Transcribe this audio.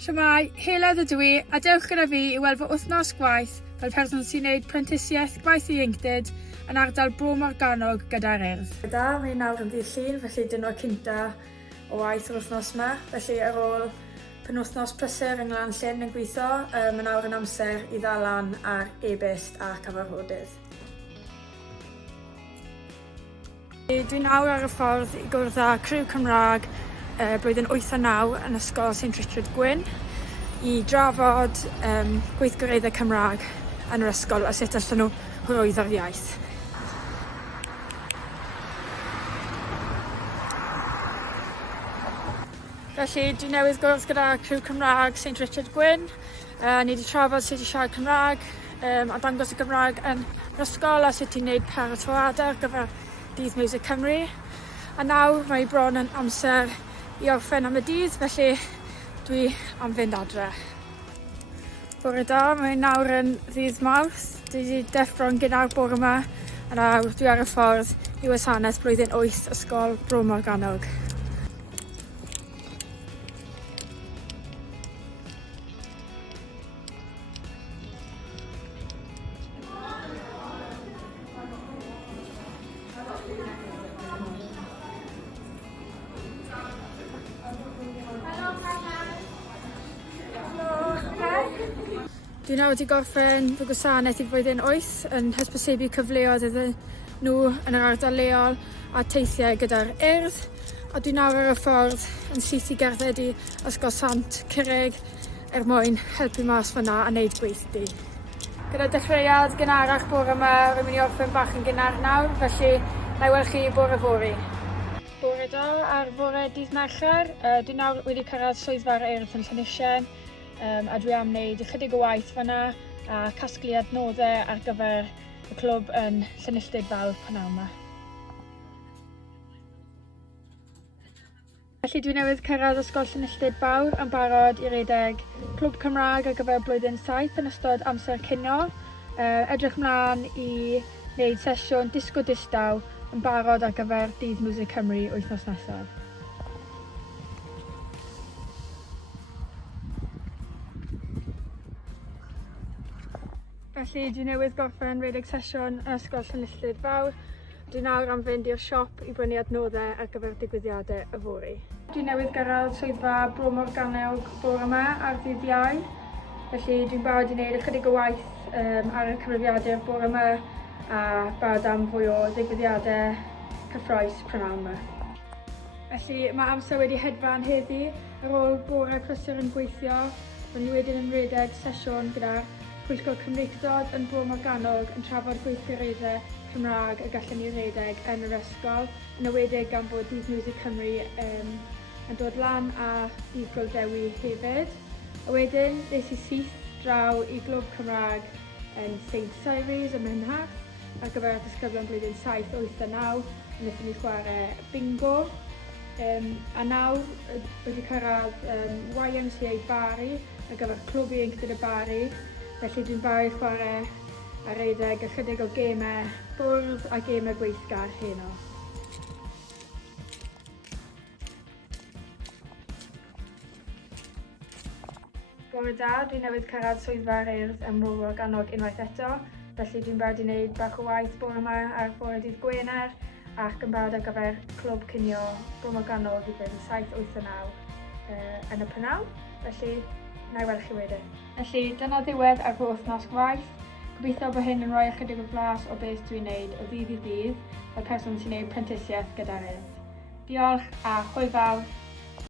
Shwmai, Heledd ydw i, a dewch gyda fi i weld fy wythnos gwaith fel person sy'n gwneud prentisiaeth gwaith ieuenctid yn ardal Bro Morgannwg gyda'r Urdd. Mae nawr yn ddydd Llun, felly diwrnod cynta o waith yr wythnos yma. Felly ar ôl penwythnos prysur yng Nglan Llyn yn gweithio, mae nawr yn amser i ddalan ar e-byst a cyfarfodydd. Dwi nawr ar y ffordd i gwrdd â criw Cymraeg blwyddyn 8 a 9 yn ysgol St Richard Gwyn i drafod gweithgareddau Cymraeg yn yr ysgol a sut allan nhw hyrwyddo'r iaith. Felly dwi newydd gwrdd gyda criw Cymraeg St Richard Gwyn. Ni wedi trafod sut i siarad Cymraeg a dangos y Gymraeg yn yr ysgol a sut i wneud paratoadau ar gyfer Dydd Music Cymru. A nawr mae bron yn amser i orffen am y dydd, felly dwi am fynd adre. Bore da, mae nawr yn ddydd Mawrth. Dwi wedi deffro'n gyda'r bore yma a nawr dwi ar y ffordd i wasanaeth blwyddyn 8 ysgol Bro Morgannwg. Dwi nawr wedi gorffen fy gwasanaeth i flwyddyn 8 yn hysbysebu cyfleoedd iddyn nhw yn yr ardal leol a teithiau gyda'r Urdd. A dwi nawr ar y ffordd yn syth i gerdded i ysgol Sant Currig mwyn helpu mas fyna a wneud gweithdy. Gyda dechreuad gynharach bore yma, rwy'n mynd i orffen bach yn gynnar nawr, felly na i weld chi bore fory. Bore da ar fore dydd Mercher. Dwi nawr wedi cyrraedd swyddfa'r Urdd yn Llysgennad a dwi am wneud ychydig o waith fyna a casglu adnoddau ar gyfer y clwb yn Llynilltyd Fawr Pnawn yma. Felly dwi newydd cyrraedd ysgol Llynilltyd Fawr yn barod i redeg clwb Cymraeg ar gyfer blwyddyn 7 yn ystod amser cinio. Edrych mlaen i wneud sesiwn disgo distaw yn barod ar gyfer Dydd Music Cymru wythnos nesaf. Felly dwi newydd gorffen redeg sesiwn yn ysgol Llynilltyd Fawr. Dwi nawr am fynd i'r siop i brynu adnoddau ar gyfer digwyddiadau y fory. Dwi newydd gyrraedd swyddfa Bro Morgannwg bore yma ar ddydd Iau. Felly dwi'n barod i wneud ychydig o waith ar y cyfrifiadur bore yma a barod am fwy o ddigwyddiadau cyffrous prynawn yma. Felly mae amser wedi hedfan heddi ar ôl bore prysur yn gweithio. Rydyn ni wedyn yn redeg sesiwn gyda'r Pwyllgor Cymreictod yn Bro Morgannwg yn trafod gweithgareddau Cymraeg y gallen ni redeg yn yr ysgol, yn ywedig gan bod Dydd Music Cymru yn dod lan a Dydd Gweld hefyd. A wedyn, nes i syth draw i glwb Cymraeg yn St Cyrus ym Mhenhach ar gyfer disgyblion blwyddyn 7, 8 a 9. Wnaethon ni chwarae bingo. A nawr wedi cyrraedd YMCA Bari ar gyfer clwb ieuenctid y Bari. Felly dwi'n barod chwarae a redeg ychydig o gemau bwrdd a gemau gweithgar heno. Bore da, dwi'n newydd cyrraedd swyddfa'r Urdd ym Bro Morgannwg unwaith eto. Felly dwi'n barod i wneud bach o waith bore yma ar bore dydd Gwener ac yn barod ar gyfer clwb cinio Bro Morgannwg i blwyddyn 7, 8 a 9 yn y Pnawn. Felly na i weld chi wedyn. Felly dyna ddiwedd ar fy wythnos gwaith. Gobeithio bod hyn yn rhoi ychydig o flas o beth dwi'n wneud o ddydd i ddydd fel person sy'n gwneud prentisiaeth gyda'r Urdd. Diolch a hwyl fawr.